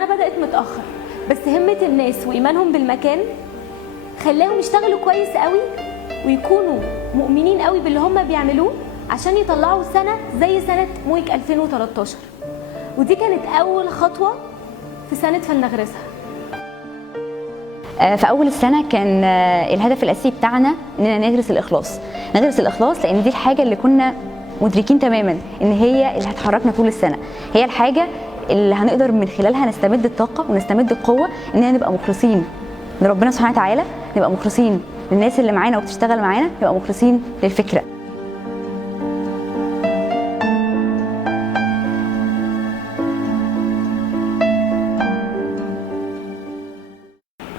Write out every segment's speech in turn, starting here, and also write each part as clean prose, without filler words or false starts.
السنة بدأت متأخر، بس همة الناس وإيمانهم بالمكان خلاهم يشتغلوا كويس قوي ويكونوا مؤمنين قوي باللي هم بيعملوه عشان يطلعوا سنة زي سنة مويك 2013. ودي كانت أول خطوة في سنة فلنغرسها. في أول السنة كان الهدف الأساسي بتاعنا إننا نغرس الإخلاص، لأن دي الحاجة اللي كنا مدركين تماما إن هي اللي هتحركنا طول السنة، هي الحاجة اللي هنقدر من خلالها نستمد الطاقة ونستمد القوة إننا نبقى مخلصين لربنا سبحانه وتعالى، نبقى مخلصين للناس اللي معانا وبتشتغل معانا، نبقى مخلصين للفكرة.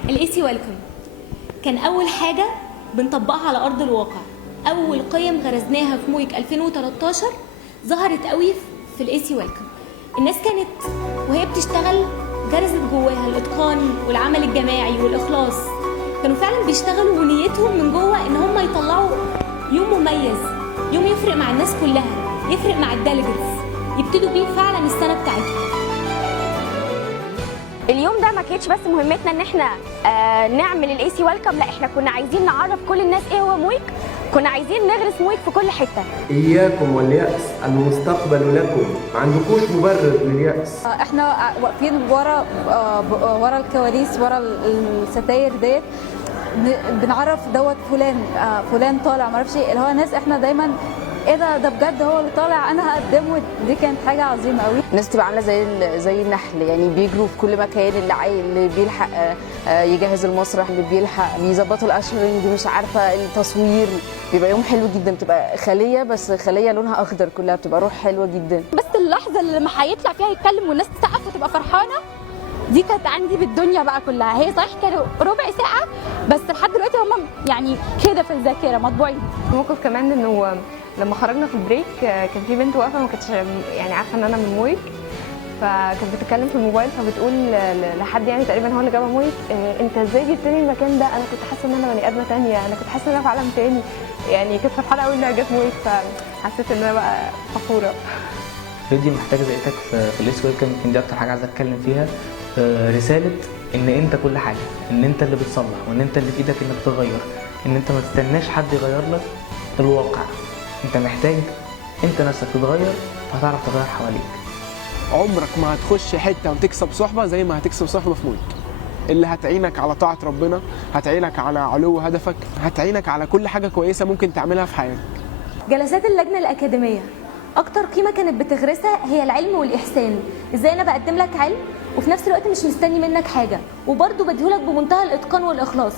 الايسي ويلكم كان اول حاجه بنطبقها على ارض الواقع، اول قيم غرزناها في مويك 2013 ظهرت قوي في الايسي ويلكم. الناس كانت وهي بتشتغل غرزت جواها الاتقان والعمل الجماعي والاخلاص، كانوا فعلا بيشتغلوا ونيتهم من جوه ان هم يطلعوا يوم مميز، يوم يفرق مع الناس كلها، يفرق مع الديليجيتس، يبتدوا بيه فعلا السنه بتاعتهم. اليوم ده ما كانتش بس مهمتنا ان احنا نعمل الايسي ويلكم، لا احنا كنا عايزين نعرف كل الناس ايه هو مويك، كنا عايزين نغرس مويك في كل حته. اياكم واليأس، المستقبل لكم، ما عندكوش مبرر لليأس. احنا واقفين ورا الكواليس، ورا الستاير ديت، بنعرف دوت فلان طالع، ما اعرفش اللي هو ناس احنا دايما ايه ده بجد هو اللي طالع انا هقدمه. دي كانت حاجه عظيمه قوي. الناس تبقى عامله زي النحل، يعني بيجروا في كل مكان، اللي بيلحق يجهز المسرح، اللي بيلحق يظبطوا الاشرنج، مش عارفه التصوير، بيبقى يوم حلو جدا. بتبقى خليه، بس خليه لونها اخضر كلها، بتبقى روح حلوه جدا. بس اللحظه اللي لما هيطلع فيها يتكلم والناس تسقف وتبقى فرحانه، دي كانت عندي بالدنيا بقى كلها. هي صحيح كانوا ربع ساعه بس لحد دلوقتي هم يعني كده في الذاكره مطبوعين. موقف كمان انه لما خرجنا في البريك كان في بنت واقفه ما كانتش يعني عارفه ان انا من مويك، فكانت بتتكلم في الموبايل فبتقول لحد يعني تقريبا هو اللي جابها مويك، انت ازاي جبتني المكان ده؟ انا كنت حاسه ان انا بني ادمه ثانيه، انا كنت حاسه ان انا في عالم تاني. يعني كنت فرحانه قوي انها جت مويك، فحسيت ان انا بقى فخوره. فيديو محتاجه زيتك في الايسي ويلكم، يمكن دي اكتر حاجه عايزه اتكلم فيها. رساله ان انت كل حاجه، ان انت اللي بتصلح، وان انت اللي في ايدك انك تغير، ان انت ما تستناش حد يغير لك الواقع، انت محتاج انت نفسك تتغير فهتعرف تغير حواليك. عمرك ما هتخش حته وتكسب صحبه زي ما هتكسب صحبه في مويك، اللي هتعينك على طاعه ربنا، هتعينك على علو هدفك، هتعينك على كل حاجه كويسه ممكن تعملها في حياتك. جلسات اللجنه الاكاديميه اكتر قيمه كانت بتغرسها هي العلم والاحسان، ازاي انا بقدم لك علم وفي نفس الوقت مش مستني منك حاجه، وبرده بديهولك بمنتهى الاتقان والاخلاص.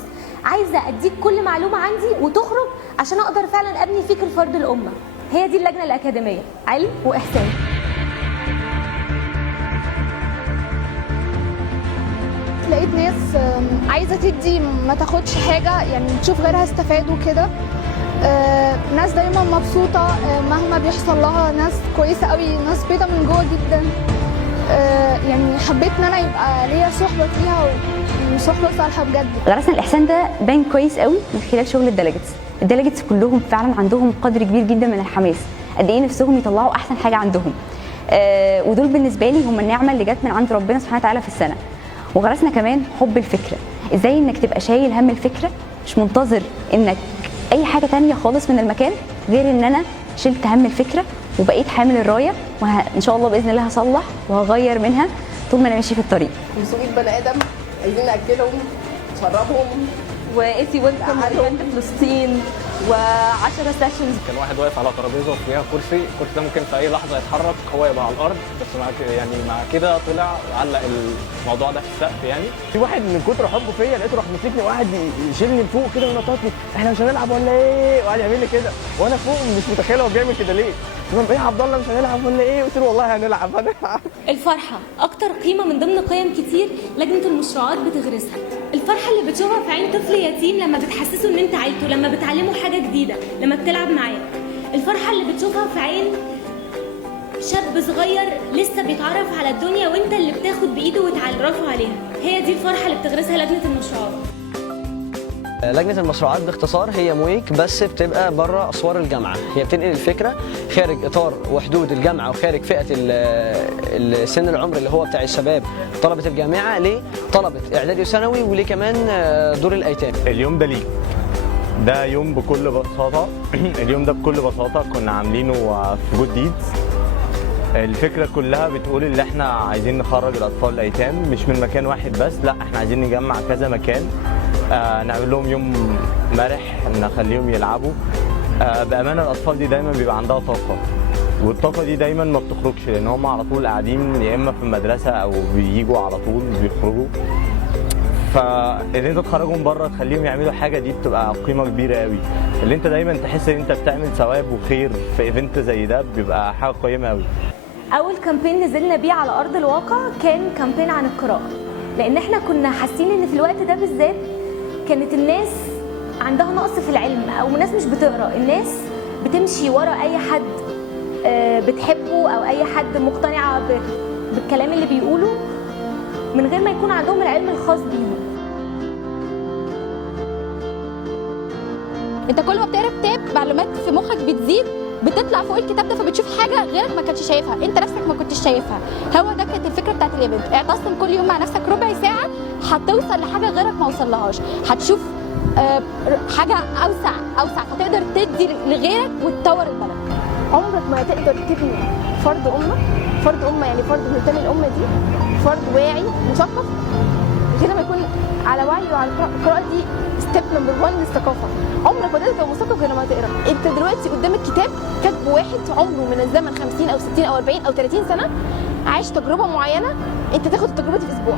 عايزه اديك كل معلومه عندي وتخرج عشان اقدر فعلا ابني فيك الفرد الامه. هي دي اللجنه الاكاديميه، علم واحسان. لقيت ناس عايزه تدي ما تاخدش حاجه، يعني تشوف غيرها استفادوا كده. ناس دايما مبسوطه مهما بيحصل لها، ناس كويسه قوي، ناس بيضه من جوه جدا. يعني حبيت ان انا يبقى ليا صحبه فيها وصحبه صالحه بجد. غرسنا الاحسان ده باين كويس قوي من خلال شغل الديليجيتس كلهم فعلا عندهم قدر كبير جدا من الحماس، قد ايه نفسهم يطلعوا احسن حاجه عندهم. ودول بالنسبه لي هم النعمه اللي جت من عند ربنا سبحانه وتعالى في السنه. وغرسنا كمان حب الفكره، ازاي انك تبقى شايل هم الفكره، مش منتظر انك اي حاجه تانية خالص من المكان غير ان انا شلت هم الفكره وبقيت حامل الرايه، وان شاء الله باذن الله هصلح وهغير منها طول ما انا ماشي في الطريق. 500 بني ادم عايزين ناكلهم نشربهم، وايسي ويلكم وإيفنت فلسطين و10 سيشنز. كان واحد واقف على ترابيزه وفيها كرسي، الكرسي ده ممكن في اي لحظه يتحرك، هو يبقى على الارض، بس مع كده طلع وعلق الموضوع ده في السقف. يعني في واحد من كتر حبه فيا لقيته راح مسكني، واحد يشيلني لفوق كده ونططني، احنا مش هنلعب ولا ايه؟ وقعد يعمل لي كده وانا فوق مش متخيل هو بيعمل كده ليه. المهم ايه يا عبد الله مش هنلعب ولا ايه؟ قلت له والله هنلعب. الفرحه اكتر قيمه من ضمن قيم كتير لجنه المشروعات بتغرسها. الفرحه اللي بتشوفها في عين طفل يتيم لما بتحسسه ان انت عيلته، لما بتعلمه حاجه جديده، لما بتلعب معاه. الفرحه اللي بتشوفها في عين شاب صغير لسه بيتعرف على الدنيا وانت اللي بتاخد بايده وتعرفه عليها. هي دي الفرحه اللي بتغرسها لجنه المشروعات. لجنة المشروعات باختصار هي مويك بس بتبقى بره أسوار الجامعة، هي بتنقل الفكرة خارج إطار وحدود الجامعة وخارج فئة السن العمر اللي هو بتاع الشباب طلبة الجامعة لطلبة إعدادي وثانوي ولكمان دور الأيتام. اليوم ده ليه؟ ده يوم بكل بساطة اليوم ده بكل بساطة كنا عاملينه في جود ديدز. الفكرة كلها بتقول ان احنا عايزين نخرج الأطفال الأيتام مش من مكان واحد بس، لا احنا عايزين نجمع كذا مكان، نعمل لهم يوم مرح نخليهم يلعبوا. بأمانة الأطفال دي دايما بيبقى عندها طاقة، والطاقة دي دايما ما بتخرجش لأن هم على طول قاعدين يا إما في المدرسة أو بييجوا على طول بيخرجوا. فإن أنت تخرجهم بره تخليهم يعملوا حاجة دي بتبقى قيمة كبيرة قوي. اللي أنت دايما تحس إن أنت بتعمل ثواب وخير في إيفنت زي ده بيبقى حاجة قيمة قوي. أول كامبين نزلنا بيه على أرض الواقع كان كامبين عن القراءة، لأن احنا كنا حاسين إن في الوقت ده بالذات كانت الناس عندها نقص في العلم أو ناس مش بتقرأ، الناس بتمشي ورا أي حد بتحبه أو أي حد مقتنعة بالكلام اللي بيقوله من غير ما يكون عندهم العلم الخاص بيهم. انت كل ما بتقرا كتاب معلومات في مخك بتزيد، بتطلع فوق الكتاب ده فبتشوف حاجه غيرك ما كنتش شايفها، انت نفسك ما كنتش شايفها. هو ده كانت الفكره بتاعت الايفنت، اعتصم كل يوم مع نفسك ربع ساعه هتوصل لحاجه غيرك ما وصلهاش، هتشوف حاجه اوسع فتقدر تدي لغيرك وتطور البلد. عمرك ما هتقدر تبني فرد امه يعني فرد منتمي للامه دي، فرد واعي مثقف غير لما يكون على وعي وعلى القراءه. دي ستيب نمبر 1 للثقافه. عمرك ما تقدر تبقى مثقف غير لما تقرا. انت دلوقتي قدامك كتاب كاتبه واحد عمره من الزمن 50 او 60 او 40 او 30 سنه عايش تجربه معينه، انت تاخد التجربه دي في اسبوع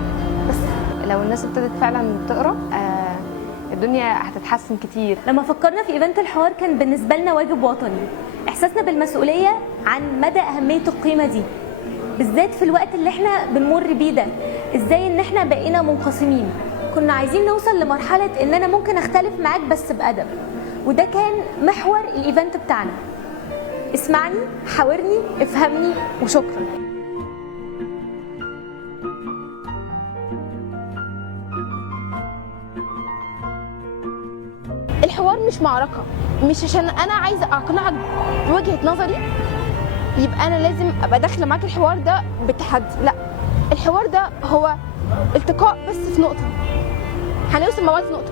بس. لو الناس ابتدت فعلا تقرا الدنيا هتتحسن كتير. لما فكرنا في ايفنت الحوار كان بالنسبه لنا واجب وطني، احساسنا بالمسؤوليه عن مدى اهميه القيمه دي بالذات في الوقت اللي احنا بنمر بيه ده. ازاي ان احنا بقينا منقسمين، كنا عايزين نوصل لمرحله ان انا ممكن اختلف معاك بس بادب، وده كان محور الايفنت بتاعنا. اسمعني، حاورني، افهمني، وشكرا. الحوار مش معركه، مش عشان انا عايزه اقنعك بوجهه نظري يبقى انا لازم ابقى داخله معاك الحوار ده بالتحدي. لا، الحوار ده هو التقاء بس في نقطه، هنوصل مع بعض في نقطه.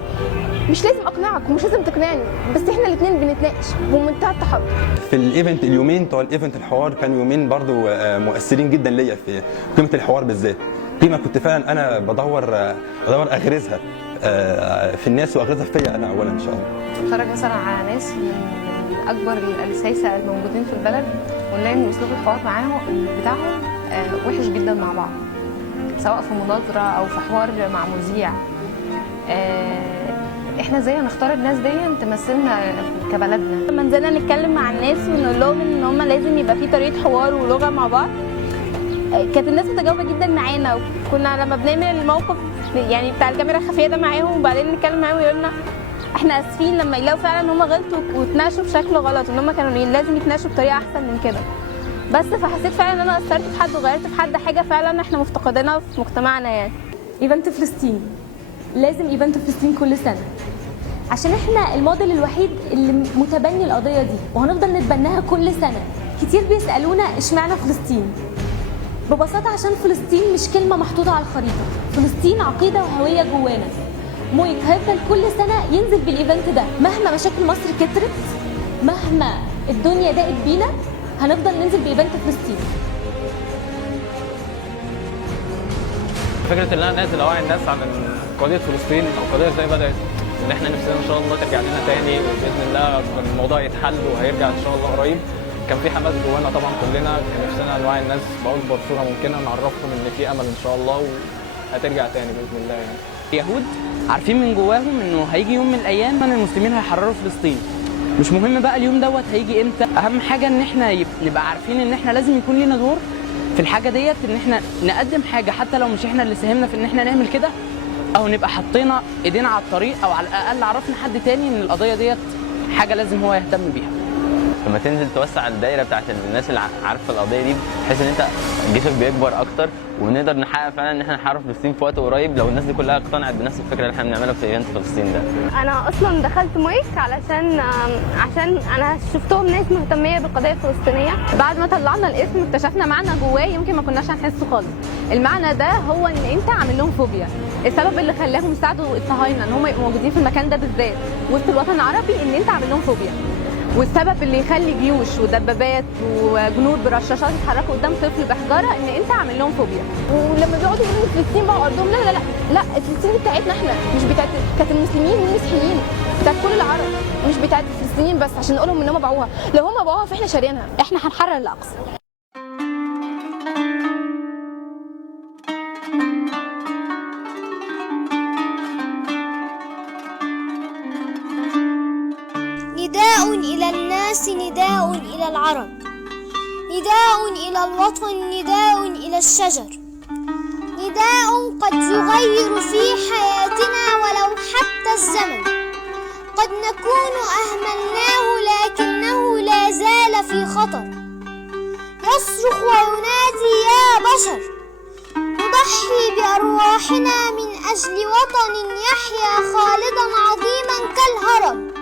مش لازم اقنعك ومش لازم تقنعني، بس احنا الاثنين بنتناقش بمنتهى التحضر. في الايفنت اليومين بتوع الايفنت الحوار كانوا يومين برضو مؤثرين جدا ليا في قيمه الحوار بالذات. قيمه كنت فعلا انا بدور اغرزها في الناس واغرزها فيا انا اولا ان شاء الله. اتفرج مثلا على ناس من اكبر الساسه الموجودين في البلد ونلاقي ان اسلوب الحوار معاهم بتاعهم وحش جدا مع بعض، سواء في مناظره او في حوار مع مذيع. احنا ازاي هنختار الناس دي تمثلنا كبلدنا؟ لما نزلنا نتكلم مع الناس ونقول لهم ان هم لازم يبقى في طريقه حوار ولغه مع بعض، كانت الناس متجاوبه جدا معانا. وكنا لما بنعمل الموقف يعني بتاع الكاميرا الخفيه ده معاهم وبعدين نتكلم معاهم ويقولوا لنا احنا اسفين لما يلاقوا فعلا ان هم غلطوا واتناقشوا بشكل غلط، وان هم كانوا لازم يتناقشوا بطريقه احسن من كده. بس فحسيت فعلا ان انا اثرت في حد وغيرت في حد حاجه فعلا احنا مفتقدينها في مجتمعنا. يعني ايفنت فلسطين لازم ايفنت فلسطين كل سنه، عشان احنا الموديل الوحيد اللي متبني القضيه دي وهنفضل نتبناها كل سنه. كتير بيسالونا اشمعنى فلسطين؟ ببساطه عشان فلسطين مش كلمه محطوطه على الخريطه، فلسطين عقيده وهويه جوانا. مويك هيفضل كل سنه ينزل بالايفنت ده مهما مشاكل مصر كترت، مهما الدنيا ضاقت بينا، هنفضل ننزل بايفنت فلسطين. فكره ان انا نازل اوعي الناس عن قضيه فلسطين او قضيه ازاي بدات، ان احنا نفسنا ان شاء الله ترجع لنا تاني وباذن الله الموضوع يتحل وهيرجع ان شاء الله قريب. كان في حماس جوانا طبعا كلنا، كان نفسنا نوعي الناس باكبر صوره ممكنه، نعرفهم ان في امل ان شاء الله وهترجع تاني باذن الله. يعني اليهود عارفين من جواهم انه هيجي يوم من الايام ان المسلمين هيحرروا فلسطين. مش مهم بقى اليوم دوت هيجي امتى، اهم حاجه ان احنا نبقى عارفين ان احنا لازم يكون لنا دور في الحاجه ديت، ان احنا نقدم حاجه حتى لو مش احنا اللي ساهمنا في ان احنا نعمل كده، او نبقى حطينا ايدينا على الطريق، او على الاقل عرفنا حد تاني ان القضيه ديت حاجه لازم هو يهتم بيها. لما تنزل توسع الدايره بتاعت الناس اللي عارفه القضيه دي، بحيث ان انت جيشك بيكبر اكتر ونقدر نحقق فعلا ان احنا نحرر فلسطين في وقت قريب لو الناس دي كلها اقتنعت بنفس الفكره اللي احنا بنعملها في ايفنت فلسطين ده. انا اصلا دخلت مويك عشان انا شفتهم ناس مهتميه بالقضيه الفلسطينيه. بعد ما طلعنا الاسم اكتشفنا معنى جواه يمكن ما كناش هنحسه خالص. المعنى ده هو ان انت عامل لهم فوبيا. السبب اللي خلاهم يساعدوا الصهاينه ان هم يبقوا موجودين في المكان ده بالذات وسط الوطن العربي ان انت عامل لهم فوبيا. والسبب اللي يخلي جيوش ودبابات وجنود برشاشات يتحركوا قدام طفل بحجاره ان انت عامل لهم فوبيا. ولما بيقعدوا يقولوا فلسطين بقى ارضهم، لا لا لا لا، فلسطين دي بتاعتنا احنا، مش بتاعت كانت المسلمين والمسيحيين، بتاعت كل العرب، مش بتاعت الفلسطينيين بس عشان نقول لهم ان هم باعوها. لو هم باعوها فاحنا شاريينها، احنا هنحرر الاقصى. نداء إلى الناس، نداء إلى العرب، نداء إلى الوطن، نداء إلى الشجر، نداء قد يغير في حياتنا ولو حتى الزمن. قد نكون أهملناه لكنه لا زال في خطر، يصرخ وينادي يا بشر، نضحي بأرواحنا من أجل وطن يحيا خالدا عظيما كالهرم.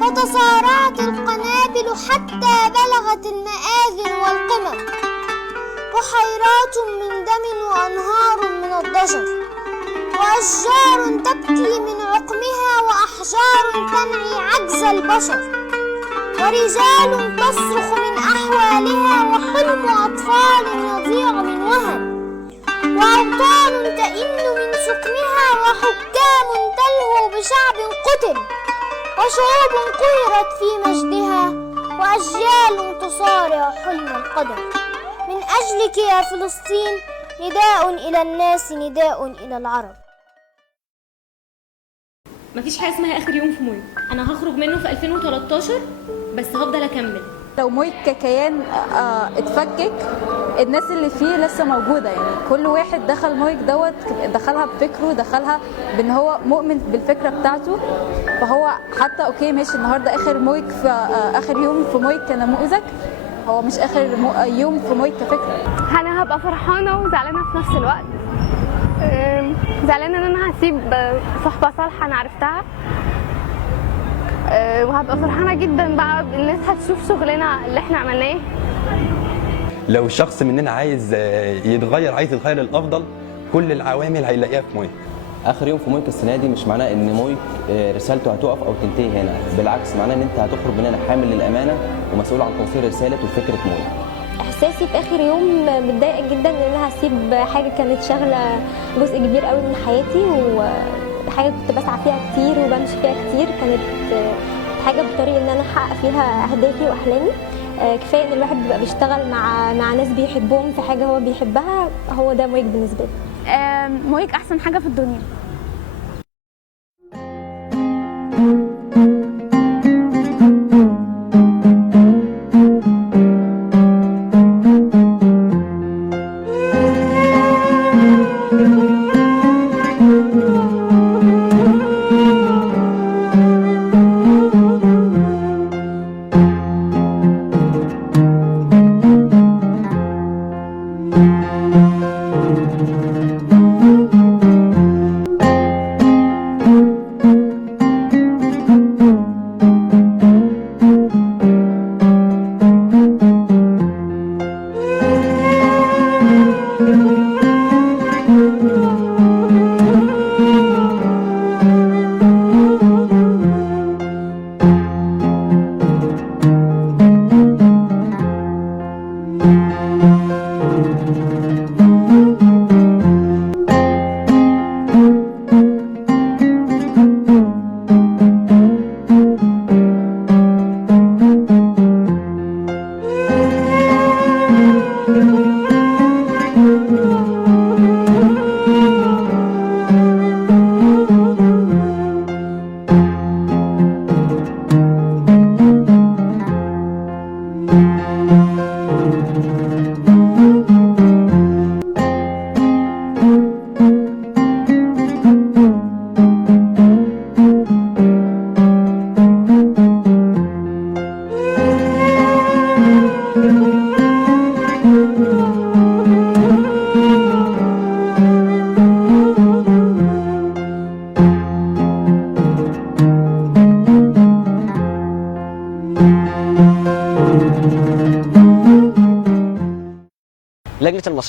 فتصارعت القنابل حتى بلغت المآذن والقمم، بحيرات من دم وأنهار من الضجر، وأشجار تبكي من عقمها وأحجار تنعي عجز البشر، ورجال تصرخ من أحوالها وحلم أطفال يضيع من وهن، وأوطان تئن من سكنها وحكام تلهو بشعب قتل، وشعوب قهرت في مجدها وأجيال تصارع حلم القدر. من أجلك يا فلسطين نداء إلى الناس، نداء إلى العرب. مفيش حاجه اسمها اخر يوم في مويك. انا هخرج منه في 2013 بس هفضل اكمل. لو مويك ككيان اتفكك، الناس اللي فيه لسه موجوده. يعني كل واحد دخل مويك دوت دخلها بفكره، دخلها بان هو مؤمن بالفكره بتاعته. فهو حتى اوكي ماشي النهارده اخر مويك في اخر يوم في مويك كنموذج، هو مش اخر يوم في مويك كفكره. انا هبقى فرحانه وزعلانه في نفس الوقت. زعلانه ان انا هسيب صحبه صالحه انا عرفتها، وهبقى فرحانه جدا بقى الناس هتشوف شغلنا اللي احنا عملناه. لو شخص مننا عايز يتغير للافضل، كل العوامل هيلاقيها في مويك. اخر يوم في مويك السنه دي مش معناه ان مويك رسالته هتقف او تنتهي هنا، بالعكس معناه ان انت هتخرج من هنا حامل للامانه ومسؤول عن توصيل رساله وفكره مويك. احساسي في اخر يوم متضايقه جدا ان انا هسيب حاجه كانت شاغله جزء كبير قوي من حياتي، وحاجه كنت بسعى فيها كتير وبمشي فيها كتير، كانت حاجه بطريقه ان انا احقق فيها اهدافي واحلامي. كفايه ان الواحد بيبقى بيشتغل مع ناس بيحبهم في حاجه هو بيحبها، هو ده مويك بالنسبه لي. مويك احسن حاجه في الدنيا.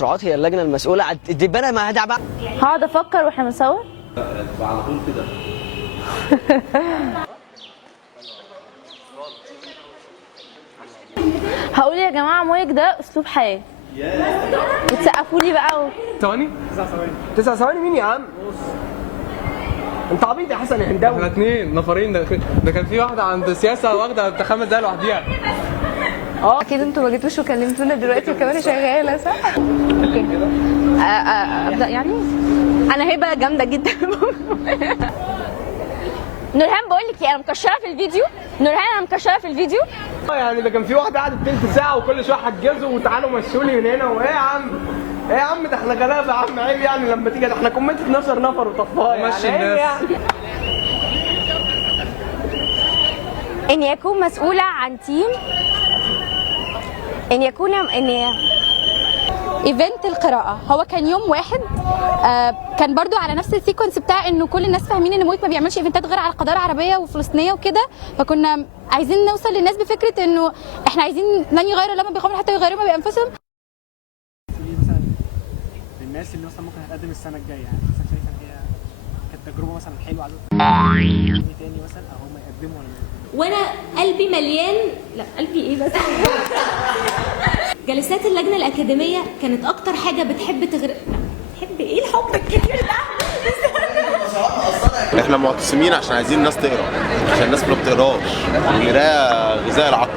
المشروعات هي اللجنه المسؤوله عن الدبانه ما هدع بقى. هقعد افكر واحنا بنصور على طول كده. هقول يا جماعه مويك ده اسلوب حياه وتسقفوا لي بقى ثواني 9 ثواني مين يا عم؟ انت عبيط يا حسن الهنداوي. احنا 2 نفرين، ده كان في واحده عند سياسه واخده 5 دقايق لوحديها. اكيد انتوا ما جيتوش وكلمتونا دلوقتي وكمان شغاله صح؟ اوكي ابدا يعني. انا هبه جامده جدا. نورهان بقول لك انا مكشره في الفيديو. نورهان انا مكشره في الفيديو. يعني ده كان في واحده قعدت تلت ساعه وكل شويه هتجوزوا وتعالوا مشوا لي من هنا. وايه يا عم؟ ايه يا عم ده احنا غلابه يا عم، عيب يعني لما تيجي ده احنا كميه 12 نفر وطفايه مشي يعني الناس. يعني. اني اكون مسؤوله عن تيم، ان يكون ايفنت القراءة هو كان يوم واحد. كان برضو على نفس السيكونس بتاع انه كل الناس فاهمين ان مويك ما بيعملش ايفنتات غير على القضايا العربية وفلسطينية وكده، فكنا عايزين نوصل للناس بفكرة انه احنا عايزين لن يغيروا لما بيقوموا حتى يغيروا ما بانفسهم. مثلا للناس اللي مثلا ممكن هتقدم السنة الجاية، يعني مثلا شايفة ان هي كانت تجربة مثلا حلوة على تاني مثلا او هم يقدموا ولا ما يقدموا. وانا قلبي مليان، لا قلبي ايه بس. جلسات اللجنه الاكاديميه كانت اكتر حاجه بتحب بتحب ايه الحب الكتير ده. احنا معتصمين عشان عايزين الناس تقرا، عشان الناس ما بتقراش، القرايه غذاء العقل.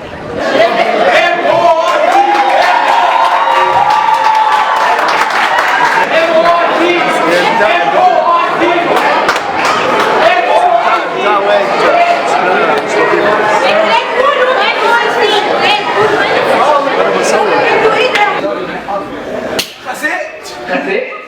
خسيت